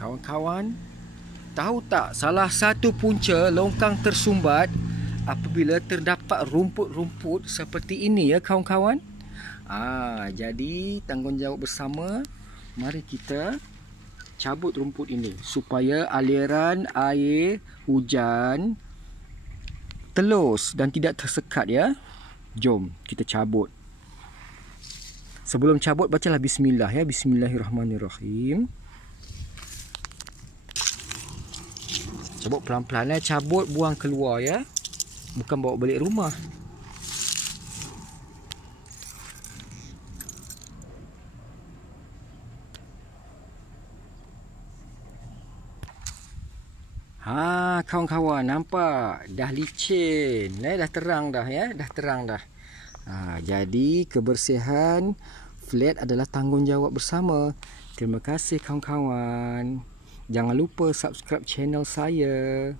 Kawan-kawan, tahu tak salah satu punca longkang tersumbat apabila terdapat rumput-rumput seperti ini ya kawan-kawan. Jadi tanggungjawab bersama, mari kita cabut rumput ini supaya aliran air hujan telus dan tidak tersekat ya. Jom kita cabut. Sebelum cabut bacalah bismillah ya. Bismillahirrahmanirrahim. Cabut pelan-pelan ya. Cabut buang keluar ya. Bukan bawa balik rumah. Kawan-kawan nampak dah licin, dah terang dah ya, dah terang dah. Jadi kebersihan flat adalah tanggungjawab bersama. Terima kasih kawan-kawan. Jangan lupa subscribe channel saya.